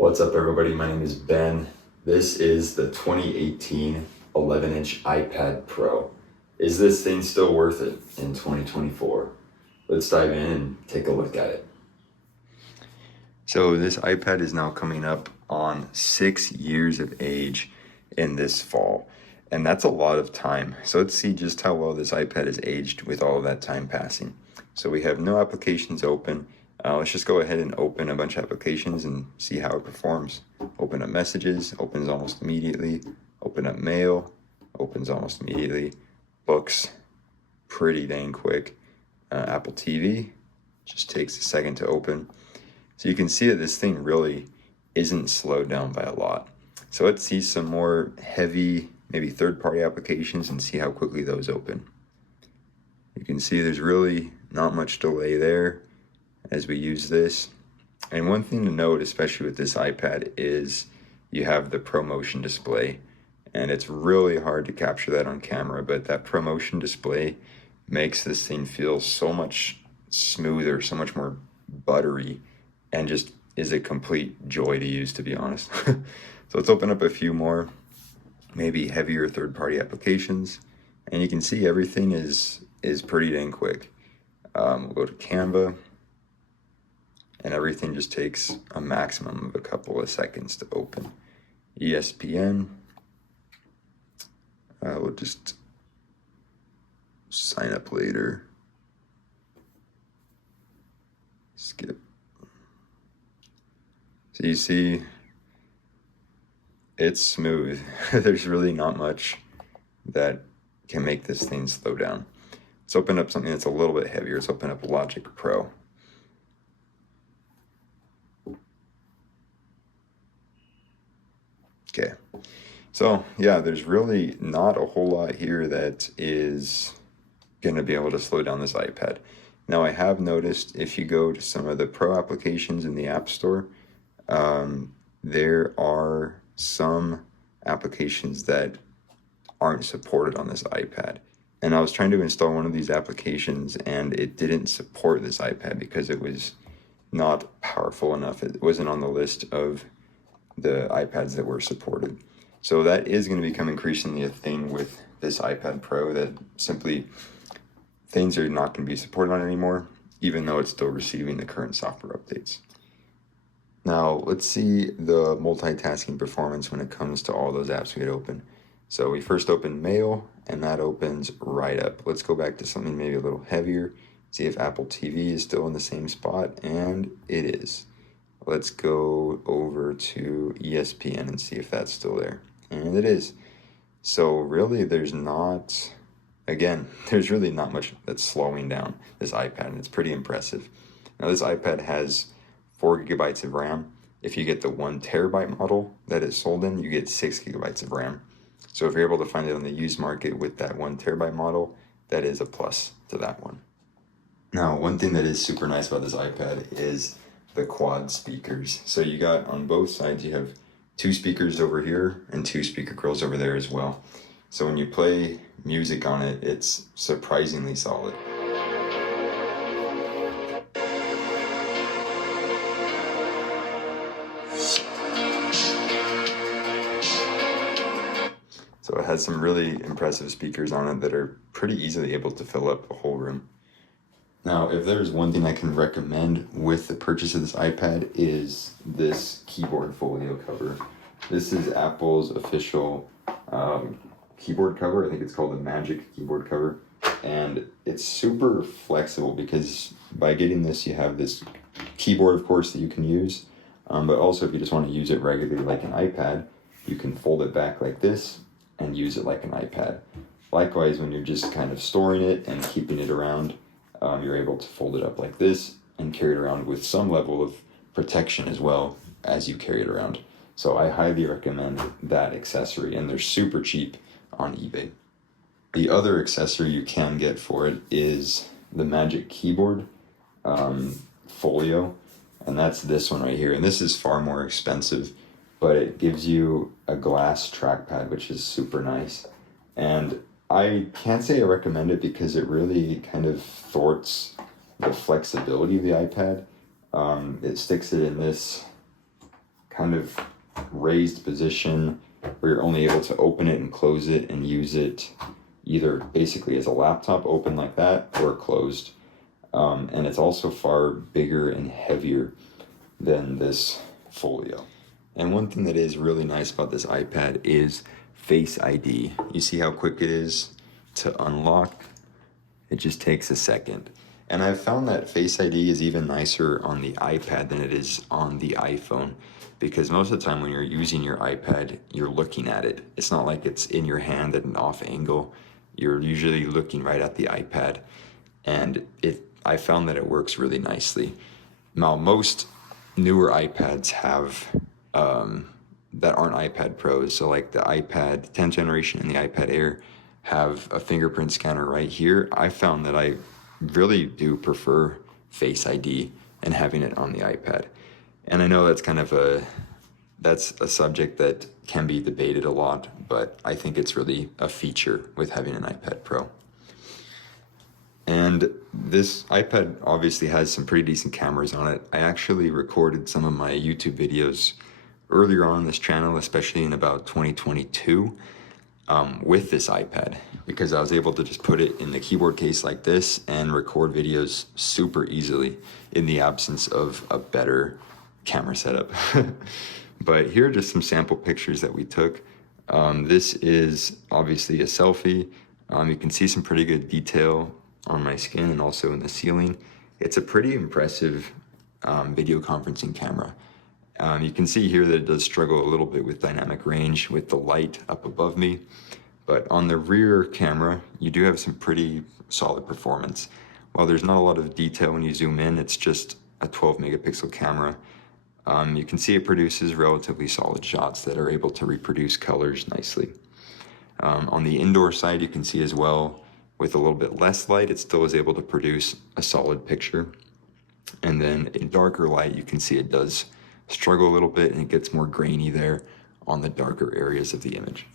What's up, everybody? My name is Ben. This is the 2018 11-inch iPad Pro. Is this thing still worth it in 2024? Let's dive in and take a look at it. So this iPad is now coming up on 6 years of age in this fall, and that's a lot of time. So let's see just how well this iPad has aged with all of that time passing. So we have no applications open. Let's just go ahead and open a bunch of applications and see how it performs. Open up messages, opens almost immediately. Open up mail, opens almost immediately. Books, pretty dang quick. Apple TV, just takes a second to open. So you can see that this thing really isn't slowed down by a lot. So let's see some more heavy, maybe third-party applications and see how quickly those open. You can see there's really not much delay there as we use this. And one thing to note, especially with this iPad, is you have the ProMotion display, and it's really hard to capture that on camera, but that ProMotion display makes this thing feel so much smoother, so much more buttery, and just is a complete joy to use, to be honest. So let's open up a few more, maybe heavier third-party applications, and you can see everything is pretty dang quick. We'll go to Canva, and everything just takes a maximum of a couple of seconds to open. ESPN, we'll just sign up later. Skip. So you see, it's smooth. There's really not much that can make this thing slow down. Let's open up something that's a little bit heavier. Let's open up Logic Pro. Okay, so yeah, there's really not a whole lot here that is going to be able to slow down this iPad. Now, I have noticed if you go to some of the Pro applications in the App Store, there are some applications that aren't supported on this iPad. And I was trying to install one of these applications and it didn't support this iPad because it was not powerful enough. It wasn't on the list of the iPads that were supported. So that is going to become increasingly a thing with this iPad Pro, that simply things are not going to be supported on it anymore, even though it's still receiving the current software updates. Now, let's see the multitasking performance when it comes to all those apps we had open. So we first opened Mail, and that opens right up. Let's go back to something maybe a little heavier, see if Apple TV is still in the same spot, and it is. Let's go over to ESPN and see if that's still there. And it is. So really there's really not much that's slowing down this iPad, and it's pretty impressive. Now this iPad has 4 gigabytes of RAM. If you get the 1 terabyte model that it's sold in, you get 6 gigabytes of RAM. So if you're able to find it on the used market with that 1 terabyte model, that is a plus to that one. Now, one thing that is super nice about this iPad is the quad speakers. So you got on both sides, you have 2 speakers over here and 2 speaker grills over there as well. So when you play music on it, it's surprisingly solid. So it has some really impressive speakers on it that are pretty easily able to fill up a whole room. Now, if there's one thing I can recommend with the purchase of this iPad is this keyboard folio cover. This is Apple's official keyboard cover. I think it's called the Magic keyboard cover. And it's super flexible because by getting this, you have this keyboard, of course, that you can use. But also, if you just want to use it regularly like an iPad, you can fold it back like this and use it like an iPad. Likewise, when you're just kind of storing it and keeping it around, you're able to fold it up like this and carry it around with some level of protection as well as you carry it around. So I highly recommend that accessory, and they're super cheap on eBay. The other accessory you can get for it is the Magic Keyboard Folio, and that's this one right here. And this is far more expensive, but it gives you a glass trackpad, which is super nice. And I can't say I recommend it because it really kind of thwarts the flexibility of the iPad. It sticks it in this kind of raised position where you're only able to open it and close it and use it either basically as a laptop open like that or closed. And it's also far bigger and heavier than this Folio. And one thing that is really nice about this iPad is Face ID. You see how quick it is to unlock? It just takes a second. And I've found that Face ID is even nicer on the iPad than it is on the iPhone, because most of the time when you're using your iPad, you're looking at it. It's not like it's in your hand at an off angle. You're usually looking right at the iPad, and I found that it works really nicely. Now, most newer iPads have that aren't iPad Pros, so like the iPad 10th generation and the iPad Air have a fingerprint scanner right here. I found that I really do prefer Face ID and having it on the iPad. And I know that's a subject that can be debated a lot, but I think it's really a feature with having an iPad Pro. And this iPad obviously has some pretty decent cameras on it. I actually recorded some of my YouTube videos earlier on this channel, especially in about 2022, with this iPad, because I was able to just put it in the keyboard case like this and record videos super easily in the absence of a better camera setup. But here are just some sample pictures that we took. This is obviously a selfie. You can see some pretty good detail on my skin and also in the ceiling. It's a pretty impressive video conferencing camera. You can see here that it does struggle a little bit with dynamic range with the light up above me, but on the rear camera, you do have some pretty solid performance. While there's not a lot of detail when you zoom in, it's just a 12 megapixel camera. You can see it produces relatively solid shots that are able to reproduce colors nicely. On the indoor side, you can see as well, with a little bit less light, it still is able to produce a solid picture. And then in darker light, you can see it does struggle a little bit and it gets more grainy there on the darker areas of the image.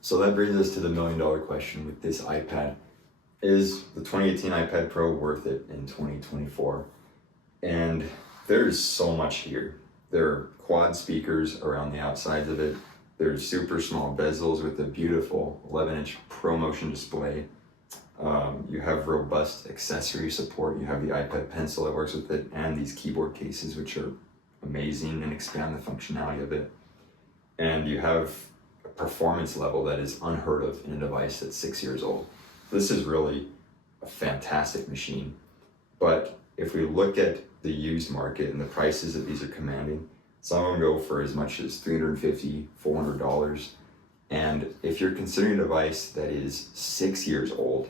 So that brings us to the million-dollar question with this iPad. Is the 2018 iPad Pro worth it in 2024? And there's so much here. There are quad speakers around the outsides of it. There's super small bezels with a beautiful 11-inch ProMotion display. You have robust accessory support. You have the iPad pencil that works with it and these keyboard cases, which are amazing and expand the functionality of it. And you have a performance level that is unheard of in a device that's 6 years old. This is really a fantastic machine. But if we look at the used market and the prices that these are commanding, some of them go for as much as $350, $400. And if you're considering a device that is 6 years old,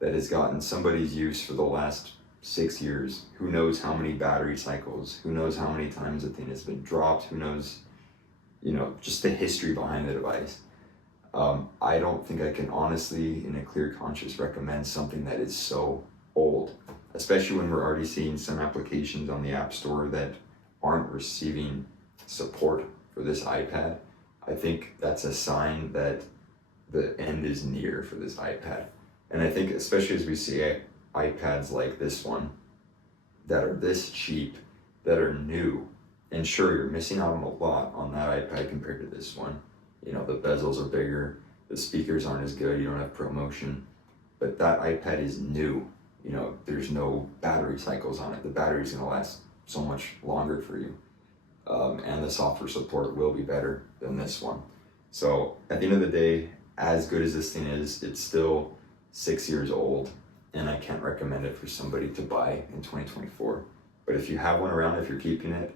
that has gotten somebody's use for the last 6 years, who knows how many battery cycles, who knows how many times the thing has been dropped, who knows, just the history behind the device. I don't think I can honestly, in a clear conscience, recommend something that is so old, especially when we're already seeing some applications on the App Store that aren't receiving support for this iPad. I think that's a sign that the end is near for this iPad. And I think especially as we see iPads like this one that are this cheap, that are new, and sure, you're missing out on a lot on that iPad compared to this one. The bezels are bigger, the speakers aren't as good, you don't have ProMotion, but that iPad is new. There's no battery cycles on it. The battery's gonna last so much longer for you. And the software support will be better than this one. So at the end of the day, as good as this thing is, it's still 6 years old, and I can't recommend it for somebody to buy in 2024. But if you have one around, if you're keeping it,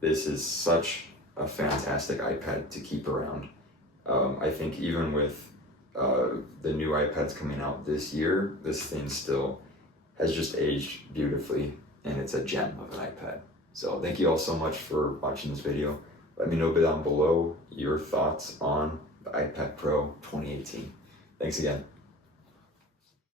this is such a fantastic iPad to keep around. I think even with the new iPads coming out this year, this thing still has just aged beautifully, and it's a gem of an iPad. So thank you all so much for watching this video. Let me know down below your thoughts on the iPad Pro 2018. Thanks again.